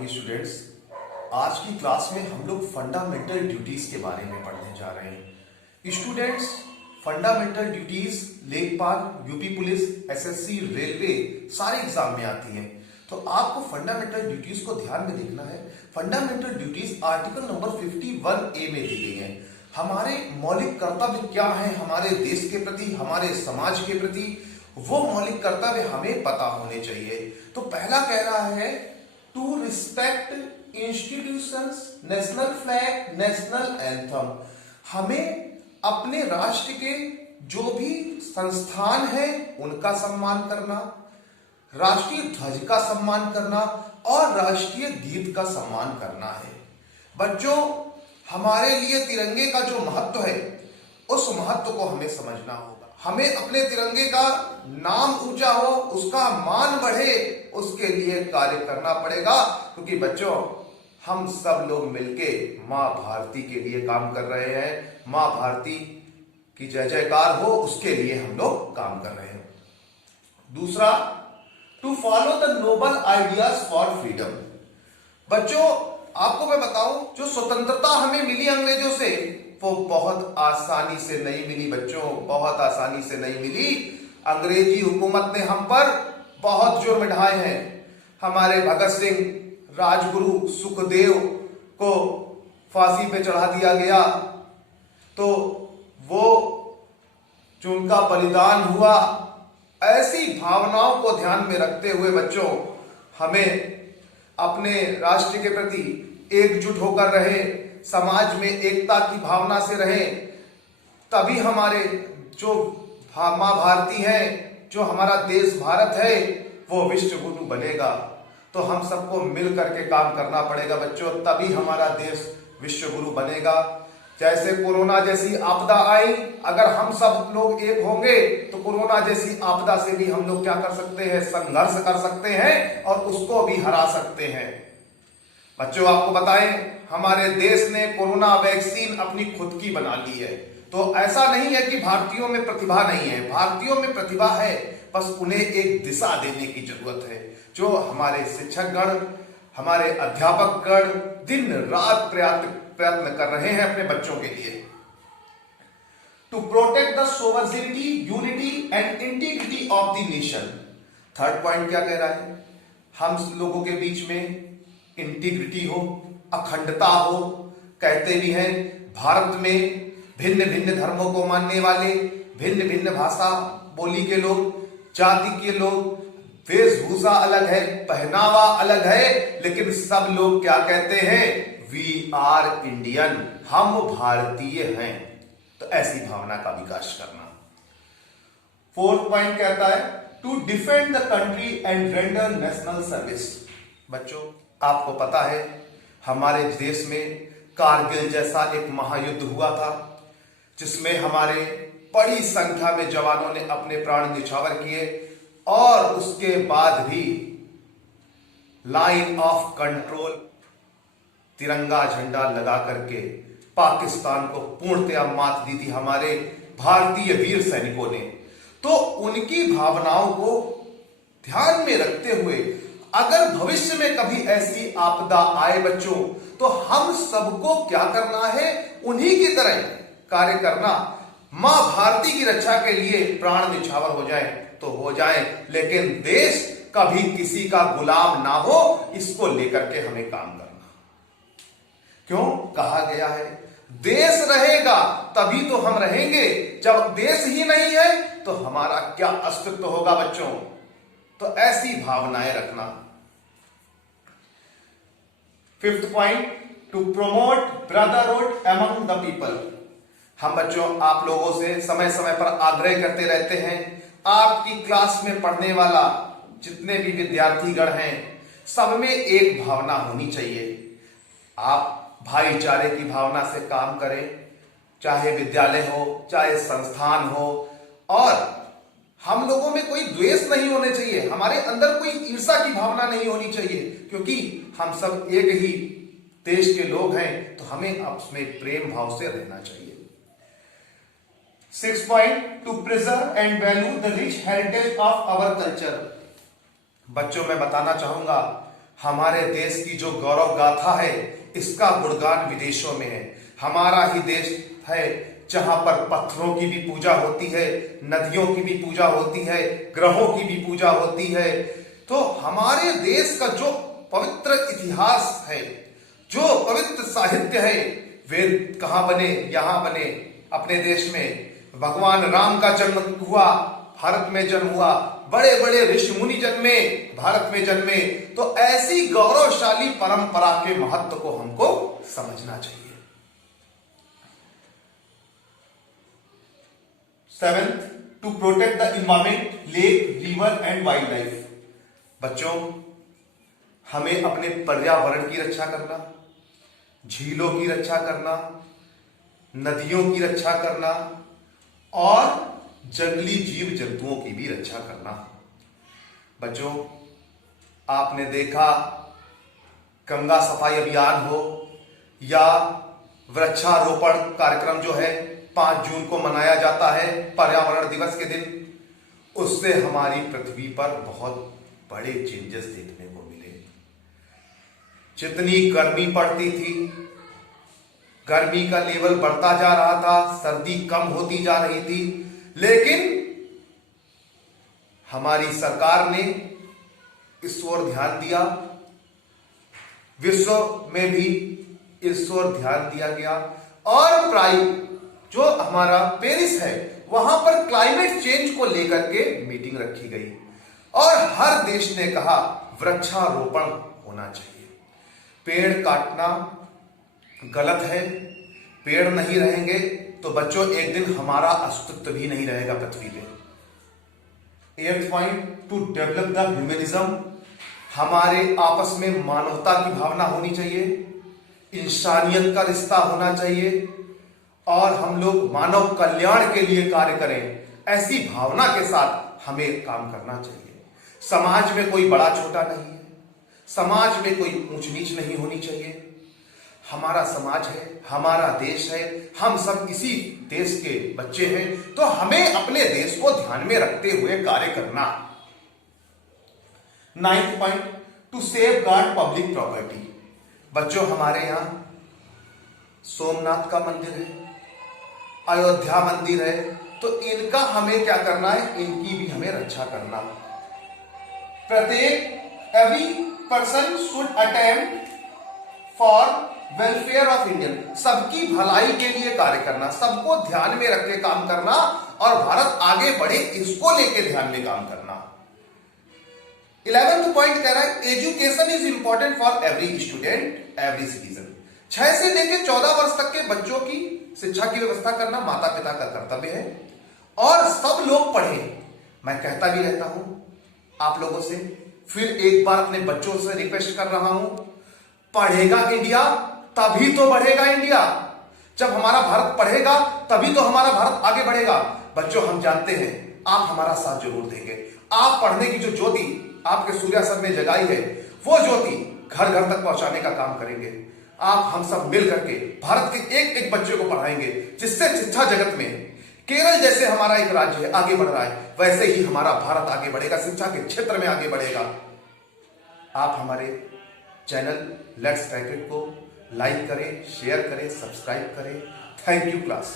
Morning students. आज की class में हम लोग फंडामेंटल ड्यूटीज के बारे में पढ़ने जा रहे हैं। स्टूडेंट्स, फंडामेंटल ड्यूटीज लेखपाल, यूपी पुलिस, एसएससी, रेलवे सारे एग्जाम में आती हैं। तो आपको फंडामेंटल ड्यूटीज को ध्यान में देखना है। Fundamental duties article number 51A में दी गई है। हमारे मौलिक कर्तव्य क्या है हमारे देश के प्रति, हमारे समाज के प्रति, वो मौलिक कर्तव्य हमें पता होने चाहिए। तो पहला कह रहा है to respect institutions, national flag, national anthem. हमें अपने राष्ट्र के जो भी संस्थान है उनका सम्मान करना, राष्ट्रीय ध्वज का सम्मान करना और राष्ट्रीय गीत का सम्मान करना है। बच्चों, हमारे लिए तिरंगे का जो महत्व है उस महत्व को हमें समझना होगा। हमें अपने तिरंगे का नाम ऊंचा हो, उसका मान बढ़े, उसके लिए कार्य करना पड़ेगा। क्योंकि बच्चों, हम सब लोग मिलके मां भारती के लिए काम कर रहे हैं। मां भारती की जय जयकार हो, उसके लिए हम लोग काम कर रहे हैं। दूसरा, to follow the noble ideas for freedom. बच्चों, आपको मैं बताऊं, जो स्वतंत्रता हमें मिली अंग्रेजों से, वो बहुत आसानी से नहीं मिली बच्चों, बहुत आसानी से नहीं मिली। अंग्रेजी हुकूमत ने हम पर बहुत जुर्म ढाए हैं। हमारे भगत सिंह, राजगुरु, सुखदेव को फांसी पे चढ़ा दिया गया। तो वो जो उनका बलिदान हुआ, ऐसी भावनाओं को ध्यान में रखते हुए बच्चों, हमें अपने राष्ट्र के प्रति एकजुट होकर रहे, समाज में एकता की भावना से रहे, तभी हमारे जो मां भारती है, जो हमारा देश भारत है, वो विश्व गुरु बनेगा। तो हम सबको मिल करके काम करना पड़ेगा बच्चों, तभी हमारा देश विश्व गुरु बनेगा। जैसे कोरोना जैसी आपदा आई, अगर हम सब लोग एक होंगे तो कोरोना जैसी आपदा से भी हम लोग क्या कर सकते हैं, संघर्ष कर सकते हैं और उसको भी हरा सकते हैं। बच्चों, आपको बताएं, हमारे देश ने कोरोना वैक्सीन अपनी खुद की बना ली है। तो ऐसा नहीं है कि भारतीयों में प्रतिभा नहीं है, भारतीयों में प्रतिभा है, बस उन्हें एक दिशा देने की जरूरत है। जो हमारे शिक्षकगण, हमारे अध्यापकगण दिन रात प्रयत्न कर रहे हैं अपने बच्चों के लिए। To protect the sovereignty, unity and integrity of the nation. Third point क्या कह रहा है, हम लोगों के बीच में इंटीग्रिटी हो, अखंडता हो। कहते भी हैं भारत में भिन्न भिन्न धर्मों को मानने वाले, भिन्न भिन्न भाषा बोली के लोग, जाति के लोग, वेशभूषा अलग है, पहनावा अलग है, लेकिन सब लोग क्या कहते हैं, वी आर इंडियन, हम भारतीय हैं। तो ऐसी भावना का विकास करना। फोर्थ पॉइंट कहता है to defend the country and render national service. बच्चों, आपको पता है हमारे देश में कारगिल जैसा एक महायुद्ध हुआ था, जिसमें हमारे बड़ी संख्या में जवानों ने अपने प्राण न्यौछावर किए और उसके बाद भी लाइन ऑफ कंट्रोल तिरंगा झंडा लगा करके पाकिस्तान को पूर्णतया मात दी थी हमारे भारतीय वीर सैनिकों ने। तो उनकी भावनाओं को ध्यान में रखते हुए अगर भविष्य में कभी ऐसी आपदा आए बच्चों, तो हम सबको क्या करना है, उन्हीं की तरह कार्य करना। मां भारती की रक्षा के लिए प्राण न्यौछावर हो जाए तो हो जाए, लेकिन देश कभी किसी का गुलाम ना हो, इसको लेकर के हमें काम करना। क्यों कहा गया है, देश रहेगा तभी तो हम रहेंगे। जब देश ही नहीं है तो हमारा क्या अस्तित्व होगा बच्चों। तो ऐसी भावनाएं रखना। Fifth point, to promote brotherhood among the people. हम बच्चों आप लोगों से समय समय पर आग्रह करते रहते हैं, आपकी क्लास में पढ़ने वाला जितने भी विद्यार्थीगण हैं, सब में एक भावना होनी चाहिए। आप भाईचारे की भावना से काम करें, चाहे विद्यालय हो, चाहे संस्थान हो, और हम लोगों में कोई द्वेष नहीं होने चाहिए, हमारे अंदर कोई ईर्ष्या की भावना नहीं होनी चाहिए, क्योंकि हम सब एक ही देश के लोग हैं। तो हमें आपस में प्रेम भाव से रहना चाहिए। Six point, to preserve and value the rich heritage of our culture. बच्चों, मैं बताना चाहूंगा, हमारे देश की जो गौरव गाथा है, इसका गुणगान विदेशों में है। हमारा ही देश है जहां पर पत्थरों की भी पूजा होती है, नदियों की भी पूजा होती है, ग्रहों की भी पूजा होती है। तो हमारे देश का जो पवित्र इतिहास है, जो पवित्र साहित्य है, वेद कहां बने? यहां बने, अपने देश में। भगवान राम का जन्म हुआ, भारत में जन्म हुआ। बड़े बड़े ऋषि मुनि जन्मे, भारत में जन्मे। तो ऐसी गौरवशाली परंपरा के महत्व को हमको समझना चाहिए। 7th, to protect the environment, lake, river and wildlife. बच्चों, हमें अपने पर्यावरण की रक्षा करना, झीलों की रक्षा करना, नदियों की रक्षा करना और जंगली जीव जंतुओं की भी रक्षा करना। बच्चों, आपने देखा गंगा सफाई अभियान हो या वृक्षारोपण कार्यक्रम जो है 5 जून को मनाया जाता है पर्यावरण दिवस के दिन, उससे हमारी पृथ्वी पर बहुत बड़े चेंजेस देखने को मिले। जितनी गर्मी पड़ती थी, गर्मी का लेवल बढ़ता जा रहा था, सर्दी कम होती जा रही थी, लेकिन हमारी सरकार ने इस ओर ध्यान दिया, विश्व में भी इस ओर ध्यान दिया गया और जो हमारा पेरिस है वहां पर क्लाइमेट चेंज को लेकर के मीटिंग रखी गई और हर देश ने कहा वृक्षारोपण होना चाहिए। पेड़ काटना गलत है, पेड़ नहीं रहेंगे तो बच्चों एक दिन हमारा अस्तित्व भी नहीं रहेगा पृथ्वी पे। 8th point, to develop the humanism. हमारे आपस में मानवता की भावना होनी चाहिए, इंसानियत का रिश्ता होना चाहिए और हम लोग मानव कल्याण के लिए कार्य करें। ऐसी भावना के साथ हमें काम करना चाहिए। समाज में कोई बड़ा छोटा नहीं है, समाज में कोई ऊंच नीच नहीं होनी चाहिए। हमारा समाज है, हमारा देश है, हम सब इसी देश के बच्चे हैं, तो हमें अपने देश को ध्यान में रखते हुए कार्य करना। 9th point, to safeguard public property. बच्चों, हमारे यहां सोमनाथ का मंदिर है, अयोध्या मंदिर है, तो इनका हमें क्या करना है? इनकी भी हमें रक्षा करना। प्रत्येक every person should attempt for welfare of Indian. सबकी भलाई के लिए कार्य करना, सबको ध्यान में रख के काम करना और भारत आगे बढ़े इसको लेके ध्यान में काम करना। 11th पॉइंट कह रहा है education is important for every student, every citizen. 6 से लेकर 14 वर्ष तक के बच्चों की शिक्षा की व्यवस्था करना माता पिता का कर्तव्य है और सब लोग पढ़ें। मैं कहता भी रहता हूं आप लोगों से, फिर एक बार अपने बच्चों से रिक्वेस्ट कर रहा हूं, पढ़ेगा इंडिया तभी तो बढ़ेगा इंडिया। जब हमारा भारत पढ़ेगा तभी तो हमारा भारत आगे बढ़ेगा। बच्चों, हम जानते हैं आप हमारा साथ जरूर देंगे। आप पढ़ने की जो ज्योति आपके सूर्यासन में जगाई है, वो ज्योति घर घर तक पहुंचाने का काम करेंगे। आप हम सब मिल करके भारत के एक एक बच्चे को पढ़ाएंगे, जिससे शिक्षा जगत में केरल जैसे हमारा एक राज्य है आगे बढ़ रहा है, वैसे ही हमारा भारत आगे बढ़ेगा, शिक्षा के क्षेत्र में आगे बढ़ेगा। आप हमारे चैनल लेट्स क्रैक इट को लाइक करें, शेयर करें, सब्सक्राइब करें। Thank you class.